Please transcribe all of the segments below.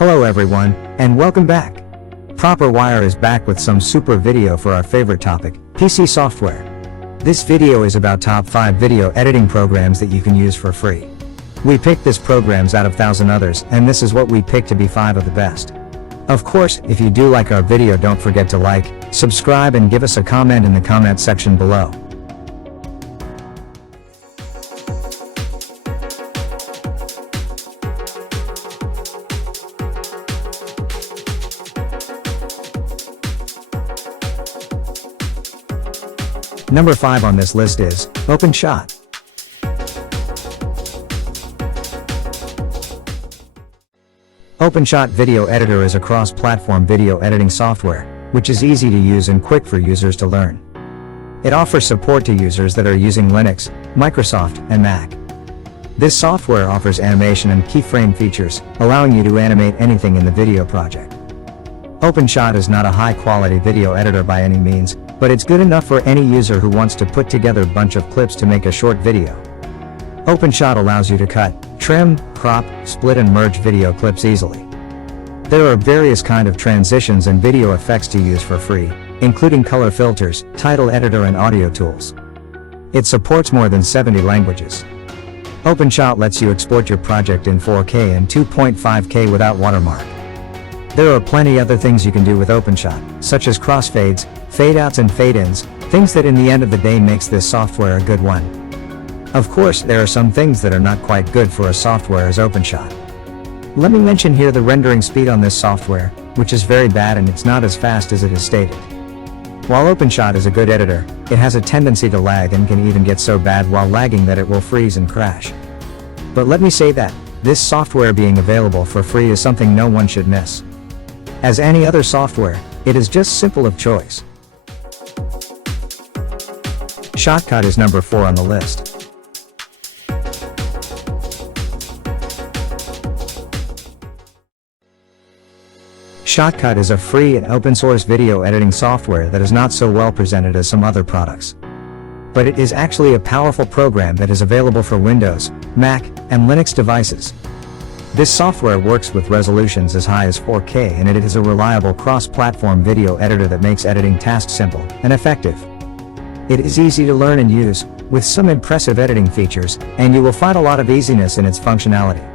Hello everyone, and welcome back. Proper Wire is back with some super video for our favorite topic, PC software. This video is about top 5 video editing programs that you can use for free. We picked these programs out of 1,000 others, and this is what we picked to be 5 of the best. Of course, if you do like our video, don't forget to like, subscribe and give us a comment in the comment section below. Number 5 on this list is Openshot. Openshot Video Editor is a cross-platform video editing software, which is easy to use and quick for users to learn. It offers support to users that are using Linux, Microsoft, and Mac. This software offers animation and keyframe features, allowing you to animate anything in the video project. Openshot is not a high-quality video editor by any means, but it's good enough for any user who wants to put together a bunch of clips to make a short video. Openshot allows you to cut, trim, crop, split and merge video clips easily. There are various kinds of transitions and video effects to use for free, including color filters, title editor and audio tools. It supports more than 70 languages. Openshot lets you export your project in 4K and 2.5K without watermark. There are plenty other things you can do with Openshot, such as crossfades, fade-outs and fade-ins, things that in the end of the day makes this software a good one. Of course, there are some things that are not quite good for a software as Openshot. Let me mention here the rendering speed on this software, which is very bad and it's not as fast as it is stated. While Openshot is a good editor, it has a tendency to lag and can even get so bad while lagging that it will freeze and crash. But let me say that, this software being available for free is something no one should miss. As any other software, it is just simple of choice. Shotcut is number 4 on the list. Shotcut is a free and open source video editing software that is not so well presented as some other products. But it is actually a powerful program that is available for Windows, Mac, and Linux devices. This software works with resolutions as high as 4K and it is a reliable cross-platform video editor that makes editing tasks simple and effective. It is easy to learn and use, with some impressive editing features, and you will find a lot of easiness in its functionality.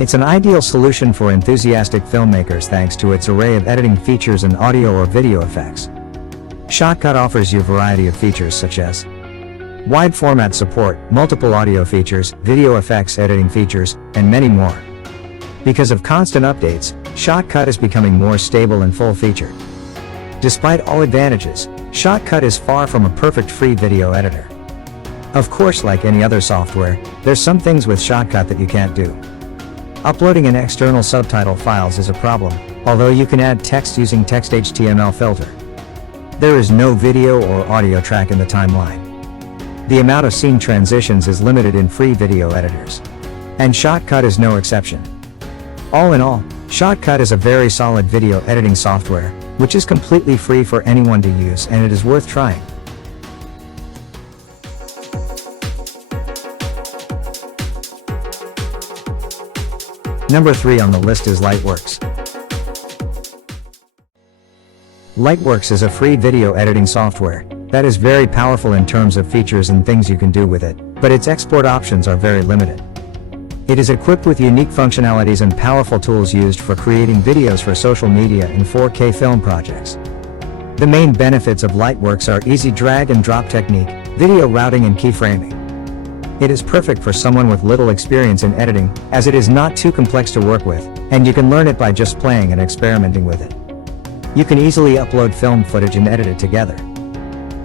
It's an ideal solution for enthusiastic filmmakers thanks to its array of editing features and audio or video effects. Shotcut offers you a variety of features such as wide format support, multiple audio features, video effects editing features, and many more. Because of constant updates, Shotcut is becoming more stable and full-featured. Despite all advantages, Shotcut is far from a perfect free video editor. Of course, like any other software, there's some things with Shotcut that you can't do. Uploading an external subtitle files is a problem, although you can add text using text HTML filter. There is no video or audio track in the timeline. The amount of scene transitions is limited in free video editors. And Shotcut is no exception. All in all, Shotcut is a very solid video editing software, which is completely free for anyone to use and it is worth trying. Number 3 on the list is Lightworks. Lightworks is a free video editing software that is very powerful in terms of features and things you can do with it, but its export options are very limited. It is equipped with unique functionalities and powerful tools used for creating videos for social media and 4K film projects. The main benefits of Lightworks are easy drag and drop technique, video routing and keyframing. It is perfect for someone with little experience in editing, as it is not too complex to work with, and you can learn it by just playing and experimenting with it. You can easily upload film footage and edit it together.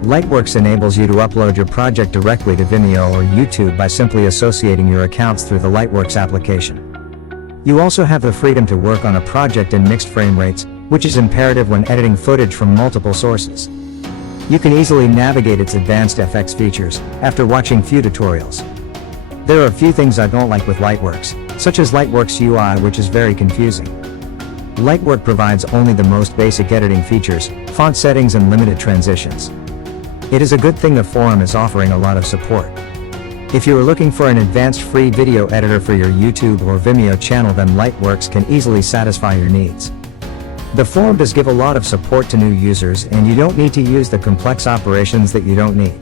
Lightworks enables you to upload your project directly to Vimeo or YouTube by simply associating your accounts through the Lightworks application. You also have the freedom to work on a project in mixed frame rates, which is imperative when editing footage from multiple sources. You can easily navigate its advanced FX features after watching few tutorials. There are a few things I don't like with Lightworks, such as Lightworks UI, which is very confusing. Lightworks provides only the most basic editing features, font settings and limited transitions. It is a good thing the forum is offering a lot of support. If you are looking for an advanced free video editor for your YouTube or Vimeo channel, then Lightworks can easily satisfy your needs. The forum does give a lot of support to new users, and you don't need to use the complex operations that you don't need.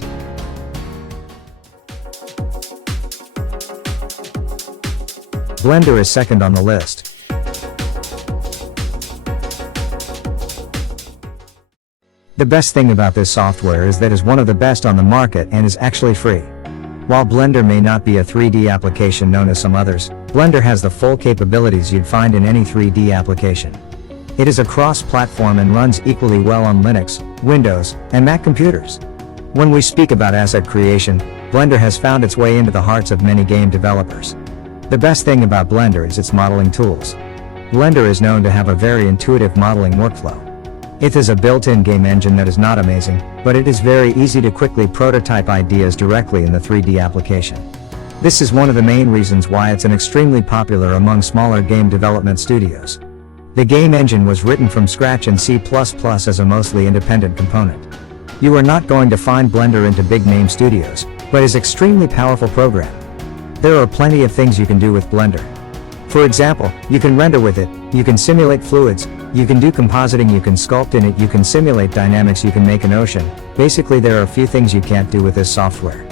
Blender is second on the list. The best thing about this software is that it is one of the best on the market and is actually free. While Blender may not be a 3D application known as some others, Blender has the full capabilities you'd find in any 3D application. It is a cross-platform and runs equally well on Linux, Windows, and Mac computers. When we speak about asset creation, Blender has found its way into the hearts of many game developers. The best thing about Blender is its modeling tools. Blender is known to have a very intuitive modeling workflow. It has a built-in game engine that is not amazing, but it is very easy to quickly prototype ideas directly in the 3D application. This is one of the main reasons why it's an extremely popular among smaller game development studios. The game engine was written from scratch in C++ as a mostly independent component. You are not going to find Blender into big name studios, but is extremely powerful program. There are plenty of things you can do with Blender. For example, you can render with it, you can simulate fluids, you can do compositing, you can sculpt in it, you can simulate dynamics, you can make an ocean. Basically, there are a few things you can't do with this software.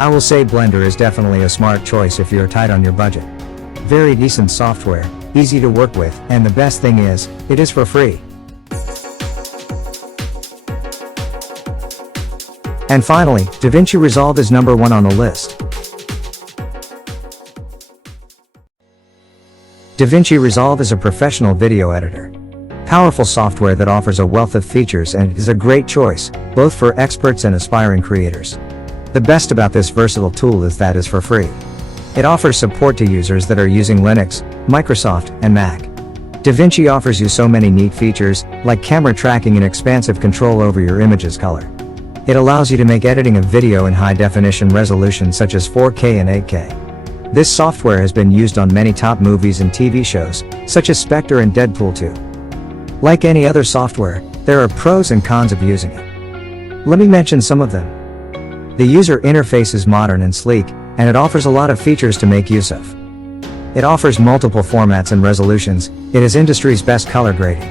I will say Blender is definitely a smart choice if you're tight on your budget. Very decent software, easy to work with, and the best thing is, it is for free. And finally, DaVinci Resolve is number 1 on the list. DaVinci Resolve is a professional video editor. Powerful software that offers a wealth of features, and it is a great choice, both for experts and aspiring creators. The best about this versatile tool is that it is for free. It offers support to users that are using Linux, Microsoft, and Mac. DaVinci offers you so many neat features, like camera tracking and expansive control over your image's color. It allows you to make editing of video in high definition resolution such as 4K and 8K. This software has been used on many top movies and TV shows, such as Spectre and Deadpool 2. Like any other software, there are pros and cons of using it. Let me mention some of them. The user interface is modern and sleek, and it offers a lot of features to make use of. It offers multiple formats and resolutions. It is industry's best color grading.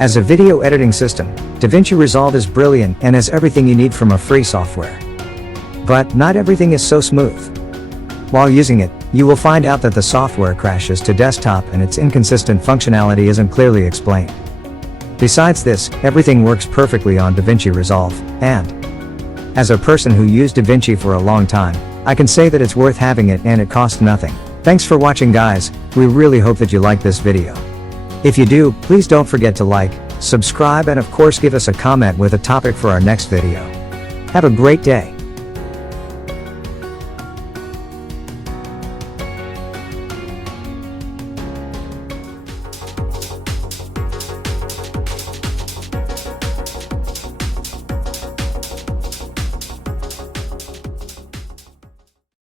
As a video editing system, DaVinci Resolve is brilliant and has everything you need from a free software. But not everything is so smooth. While using it, you will find out that the software crashes to desktop and its inconsistent functionality isn't clearly explained. Besides this, everything works perfectly on DaVinci Resolve, and as a person who used DaVinci for a long time, I can say that it's worth having it and it costs nothing. Thanks for watching, guys. We really hope that you liked this video. If you do, please don't forget to like, subscribe, and of course give us a comment with a topic for our next video. Have a great day.